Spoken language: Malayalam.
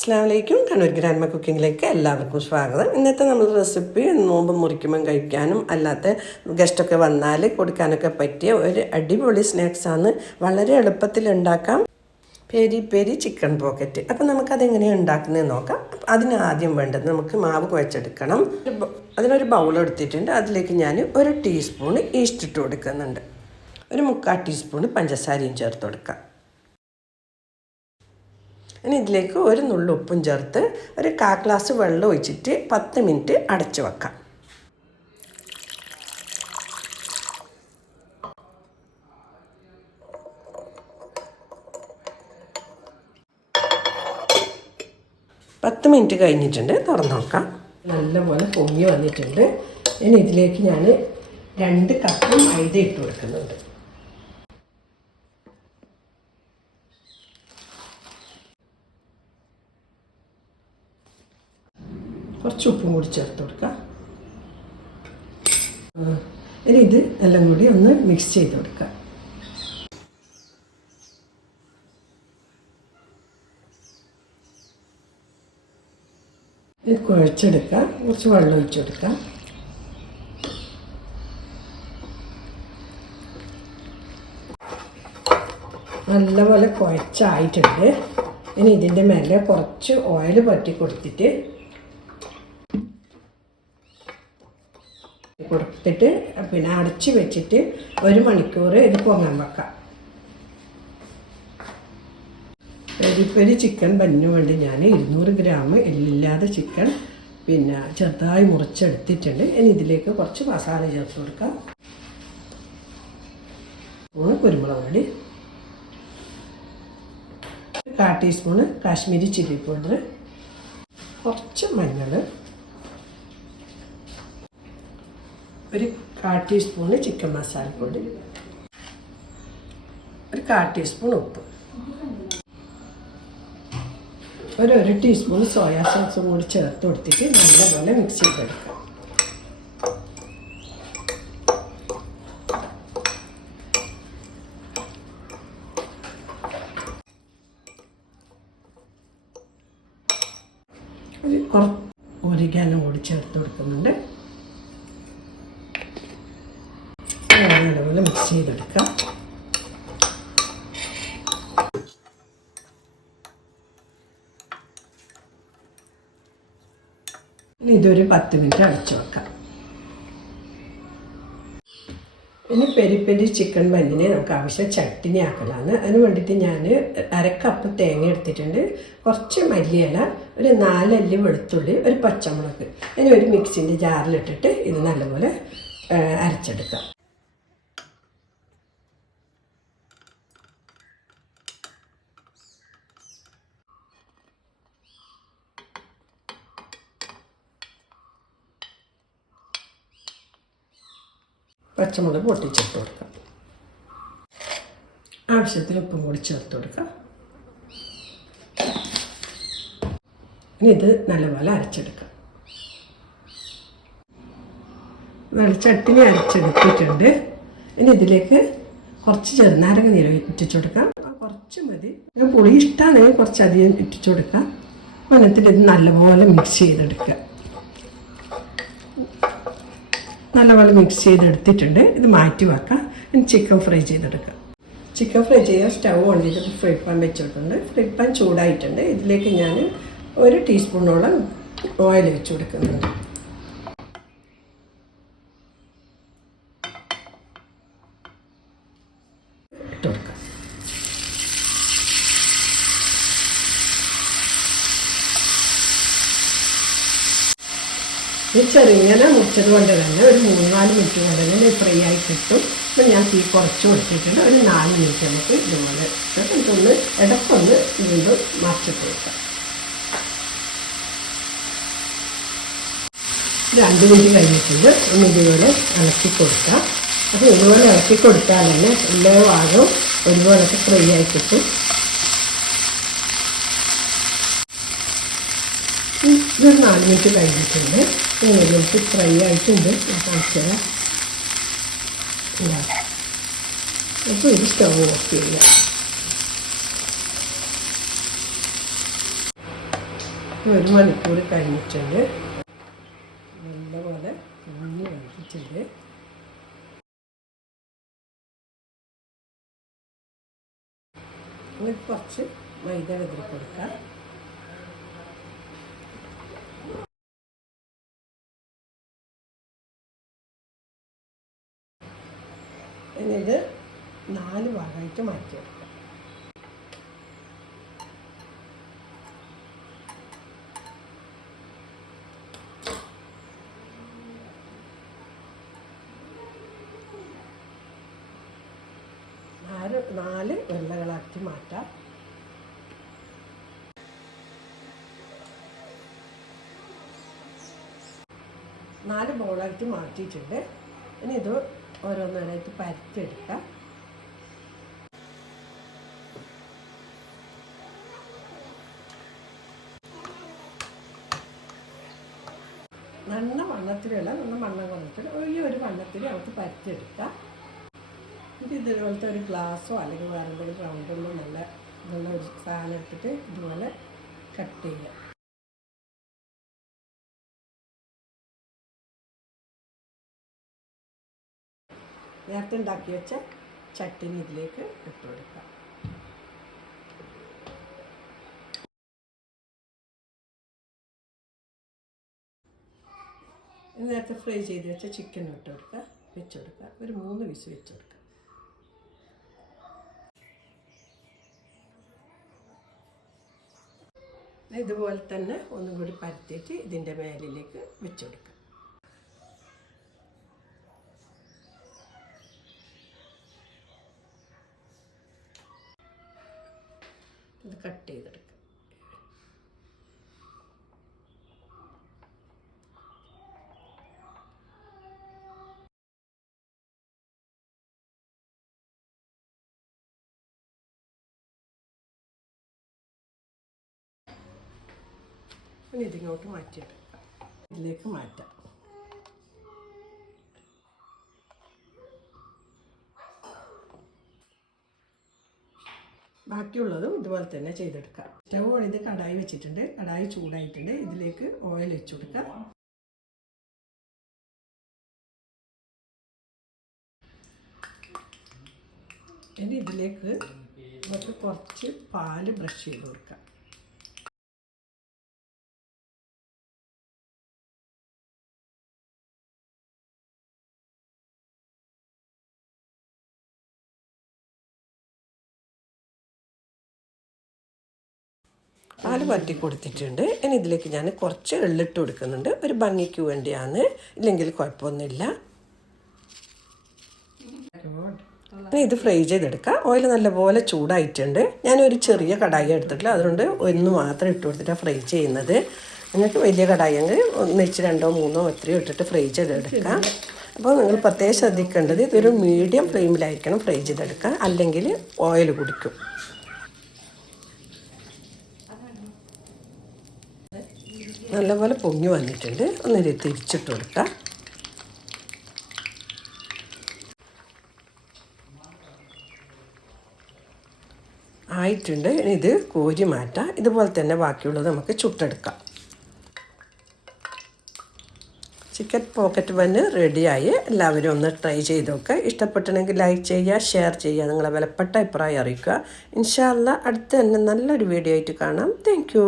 അസ്സാം വലൈക്കും കണ്ണൂർ ഗ്രാൻഡ്മ കുക്കിങ്ങിലേക്ക് എല്ലാവർക്കും സ്വാഗതം. ഇന്നത്തെ നമ്മൾ റെസിപ്പി നോമ്പ് മുറിക്കുമ്പം കഴിക്കാനും അല്ലാത്ത ഗസ്റ്റൊക്കെ വന്നാൽ കൊടുക്കാനൊക്കെ പറ്റിയ ഒരു അടിപൊളി സ്നാക്സാണ് വളരെ എളുപ്പത്തിൽ ഉണ്ടാക്കാം. Peri peri chicken pocket. അപ്പം നമുക്കതെങ്ങനെയാണ് ഉണ്ടാക്കുന്നത് നോക്കാം. അതിന് ആദ്യം വേണ്ടത് നമുക്ക് മാവ് കുഴച്ചെടുക്കണം. അതിനൊരു ബൗൾ എടുത്തിട്ടുണ്ട്. അതിലേക്ക് ഞാൻ ഒരു ടീസ്പൂൺ ഈസ്റ്റ് ഇട്ട് കൊടുക്കുന്നുണ്ട്. ഒരു മുക്കാൽ ടീസ്പൂൺ പഞ്ചസാരയും ചേർത്ത് കൊടുക്കാം. ഇനി ഇതിലേക്ക് ഒരു നുള്ളു ഉപ്പും ചേർത്ത് ഒരു കാ ഗ്ലാസ് വെള്ളം ഒഴിച്ചിട്ട് പത്ത് മിനിറ്റ് അടച്ചു വെക്കാം. പത്ത് മിനിറ്റ് കഴിഞ്ഞിട്ടുണ്ട് തുറന്ന് നോക്കാം. നല്ലപോലെ പൊങ്ങി വന്നിട്ടുണ്ട്. ഇനി ഇതിലേക്ക് ഞാൻ രണ്ട് കപ്പ് മൈദ ഇട്ട് കൊടുക്കുന്നുണ്ട്. കുറച്ച് ഉപ്പും കൂടി ചേർത്ത് കൊടുക്കാം. ഇനി ഇത് എല്ലാം കൂടി ഒന്ന് മിക്സ് ചെയ്ത് കൊടുക്കാം. ഇത് കുഴച്ചെടുക്കാം. കുറച്ച് വെള്ളം ഒഴിച്ചെടുക്കാം. നല്ലപോലെ കുഴച്ചായിട്ടുണ്ട്. ഇനി ഇതിന്റെ മേലെ കുറച്ച് ഓയിൽ പറ്റി കൊടുത്തിട്ട് കൊടുത്തിട്ട് പിന്നെ അടച്ച് വെച്ചിട്ട് ഒരു മണിക്കൂർ ഇത് പൊങ്ങാൻ വെക്കാം. പെരി ചിക്കൻ ബന്നിന് വേണ്ടി ഞാൻ ഇരുന്നൂറ് ഗ്രാം എല്ലില്ലാതെ ചിക്കൻ പിന്നെ ചെറുതായി മുറിച്ചെടുത്തിട്ടുണ്ട്. ഇനി ഇതിലേക്ക് കുറച്ച് മസാല ചേർത്ത് കൊടുക്കാം. സ്പൂണ് കുരുമുളക് പൊടി കാ ടീസ്പൂണ് കാശ്മീരി ചില്ലി പൗഡർ കുറച്ച് മഞ്ഞൾ ഒരു കാ ടീസ്പൂണ് ചിക്കൻ മസാലപ്പൊടി ഒരു കാ ടീസ്പൂൺ ഉപ്പ് ഒരു ഒരു ടീസ്പൂൺ സോയാ സോസും കൂടി ചേർത്ത് കൊടുത്തിട്ട് നല്ലപോലെ മിക്സ് ചെയ്തെടുക്കാം. ഒരു കുറച്ച് ഒരിക്കാനും കൂടി ചേർത്ത് കൊടുക്കുന്നുണ്ട്. നല്ലപോലെ മിക്സ് ചെയ്തെടുക്കാം. ഇനി ഇതൊരു പത്ത് മിനിറ്റ് അടച്ചു വെക്കാം. ഇനി പെരി പെരി ചിക്കൻ ബന്നിനെ നമുക്ക് ആവശ്യം ചട്ടിനി ആക്കലാണ്. അതിന് വേണ്ടിയിട്ട് ഞാൻ അരക്കപ്പ് തേങ്ങ എടുത്തിട്ടുണ്ട്. കുറച്ച് മല്ലിയില ഒരു നാലല്ലി വെളുത്തുള്ളി ഒരു പച്ചമുളക്. ഇനി ഒരു മിക്സിന്റെ ജാറിലിട്ടിട്ട് ഇത് നല്ലപോലെ അരച്ചെടുക്കാം. പച്ചമുളക് പൊട്ടിച്ചിട്ട് കൊടുക്കാം. ആവശ്യത്തിന് ഉപ്പും കൂടി ചേർത്ത് കൊടുക്കുക ഇനി ഇത് നല്ലപോലെ അരച്ചെടുക്കാം. വെളിച്ചട്ടിനി അരച്ചെടുത്തിട്ടുണ്ട്. ഇനി ഇതിലേക്ക് കുറച്ച് ചെറുനാരങ്ങ നീര് ഇറ്റിച്ചു കൊടുക്കാം. കുറച്ച് മതി. പുളി ഇഷ്ടമാണെങ്കിൽ കുറച്ചധികം ഇറ്റിച്ചു കൊടുക്കാം. വനത്തിൽ ഇത് നല്ലപോലെ മിക്സ് ചെയ്തെടുക്കുക. നല്ലപോലെ മിക്സ് ചെയ്തെടുത്തിട്ടുണ്ട്. ഇത് മാറ്റി വെക്കാം ഇനി ചിക്കൻ ഫ്രൈ ചെയ്തെടുക്കാം. ചിക്കൻ ഫ്രൈ ചെയ്യാൻ സ്റ്റൗ ഓൺ ചെയ്തിട്ട് ഫ്രൈ പാൻ വെച്ചിട്ടുണ്ട്. ഫ്രൈ പാൻ ചൂടായിട്ടുണ്ട്. ഇതിലേക്ക് ഞാൻ ഒരു ടീസ്പൂണോളം ഓയിൽ വെച്ച് കൊടുക്കുന്നുണ്ട് ഇട്ട് കൊടുക്കാം ഈ ചെറിയനെ മുറിച്ചത് കൊണ്ട് തന്നെ ഒരു മൂന്ന് നാല് മിനിറ്റ് കൊണ്ട് തന്നെ ഫ്രൈ ആയി കിട്ടും. അപ്പം ഞാൻ തീ കുറച്ച് കൊടുത്തിട്ടുണ്ട് ഒരു നാല് മിനിറ്റ് നമുക്ക് ഇതുപോലെ ഇതൊന്ന് ഇടക്കൊന്ന് വീണ്ടും മറിച്ചിട്ട് കൊടുക്കാം. രണ്ട് മിനിറ്റ് കഴിഞ്ഞിട്ടുണ്ട്. ഒന്ന് ഇതുപോലെ ഇളക്കി കൊടുക്കാം. അപ്പോൾ ഇതുപോലെ ഇളക്കി കൊടുത്താൽ തന്നെ എല്ലാ ഭാഗവും ഒരുപോലൊക്കെ ഫ്രൈ ആയി കിട്ടും. ഇതൊരു നാല് മിനിറ്റ് കഴിഞ്ഞിട്ടുണ്ട് ഇതിലേക്ക് ഫ്രൈ ആയിട്ടുണ്ട്. ഞാൻ. അപ്പോൾ ഇത് സ്റ്റവ് ഓഫ് ചെയ്യുക. ഒരു മണിക്കൂർ കഴിഞ്ഞിട്ടുണ്ട്. നല്ലപോലെ പൊങ്ങി കഴിച്ചിട്ടുണ്ട് കുറച്ച് മൈദ വിതറി കൊടുക്കാം ഇനി ഇത് നാല് ഭാഗമായിട്ട് മാറ്റിയെടുക്കും നാല് നാല് വെള്ളകളാക്കി മാറ്റാം. നാല് ബോളാക്കി മാറ്റിയിട്ടുണ്ട്. ഇനി ഇത് ഓരോന്നോരായിട്ട് പരത്തിയെടുക്കാം. നല്ല വണ്ണത്തിലല്ല നല്ല മണ്ണ വണ്ണത്തിൽ ഈ ഒരു വണ്ണത്തിൽ നമുക്ക് പരത്തിയെടുക്കാം. ഇത് ഇതുപോലത്തെ ഒരു ഗ്ലാസ്സോ അല്ലെങ്കിൽ വേറെ എന്തെങ്കിലും റൗണ്ടൊന്നും നല്ല നല്ല ഒരു സാധനം എടുത്തിട്ട് ഇതുപോലെ കട്ട് ചെയ്യാം നേരത്തെ ഉണ്ടാക്കി വെച്ച ചട്ടിനി ഇതിലേക്ക് ഇട്ട് കൊടുക്കാം. നേരത്തെ ഫ്രൈ ചെയ്ത് വെച്ച ചിക്കൻ ഇട്ട് കൊടുക്കുക വെച്ചെടുക്കുക ഒരു മൂന്ന് പീസ് വെച്ചെടുക്കുക ഇതുപോലെ തന്നെ ഒന്നും കൂടി പരത്തിയിട്ട് ഇതിന്റെ മേലിലേക്ക് വെച്ച് ഇത് കട്ട് ചെയ്തെടുക്കുക ഇതിങ്ങോട്ട് മാറ്റിയെടുക്കാം. ഇതിലേക്ക് മാറ്റാം. ബാക്കിയുള്ളതും ഇതുപോലെ തന്നെ ചെയ്തെടുക്കുക സ്റ്റവ് ഇത് കടായി വെച്ചിട്ടുണ്ട്. കടായി ചൂടായിട്ടുണ്ട്. ഇതിലേക്ക് ഓയിൽ വെച്ചു കൊടുക്കുക ഇനി ഇതിലേക്ക് നമുക്ക് കുറച്ച് പാൽ ബ്രഷ് ചെയ്ത് കൊടുക്കാം. പാൽ പറ്റി കൊടുത്തിട്ടുണ്ട്. ഇനി ഇതിലേക്ക് ഞാൻ കുറച്ച് എള്ളിട്ട് കൊടുക്കുന്നുണ്ട്. ഒരു ഭംഗിക്ക് വേണ്ടിയാണ്. ഇല്ലെങ്കിൽ കുഴപ്പമൊന്നുമില്ല. പിന്നെ ഇത് ഫ്രൈ ചെയ്തെടുക്കാം. ഓയിൽ നല്ലപോലെ ചൂടായിട്ടുണ്ട്. ഞാനൊരു ചെറിയ കടായി എടുത്തിട്ടില്ല. അതുകൊണ്ട് ഒന്ന് മാത്രം ഇട്ട് കൊടുത്തിട്ടാണ് ഫ്രൈ ചെയ്യുന്നത്. നിങ്ങൾക്ക് വലിയ കടായെങ്കിൽ ഒന്നിച്ച് രണ്ടോ മൂന്നോ എത്രയോ ഇട്ടിട്ട് ഫ്രൈ ചെയ്തെടുക്കാം. അപ്പോൾ നിങ്ങൾ പ്രത്യേകം ശ്രദ്ധിക്കേണ്ടത് ഇതൊരു മീഡിയം ഫ്ലെയിമിലായിരിക്കണം ഫ്രൈ ചെയ്തെടുക്കുക അല്ലെങ്കിൽ ഓയിൽ കുടിക്കും. നല്ലപോലെ പൊങ്ങി വന്നിട്ടുണ്ട്. ഒന്ന് തിരിച്ചിട്ട് കൊടുക്കാം. ആയിട്ടുണ്ട്. ഇനി ഇത് കോരി മാറ്റാം. ഇതുപോലെ തന്നെ ബാക്കിയുള്ളത് നമുക്ക് ചുട്ടെടുക്കാം. ചിക്കൻ പോക്കറ്റ് ബന്ന് റെഡിയായി. എല്ലാവരും ഒന്ന് ട്രൈ ചെയ്ത് നോക്കുക ഇഷ്ടപ്പെട്ടിട്ടുണ്ടെങ്കിൽ ലൈക്ക് ചെയ്യുക ഷെയർ ചെയ്യുക നിങ്ങളെ വിലപ്പെട്ട അഭിപ്രായം അറിയിക്കുക. ഇൻഷാല്ല അടുത്ത് തന്നെ നല്ലൊരു വീഡിയോ ആയിട്ട് കാണാം. താങ്ക്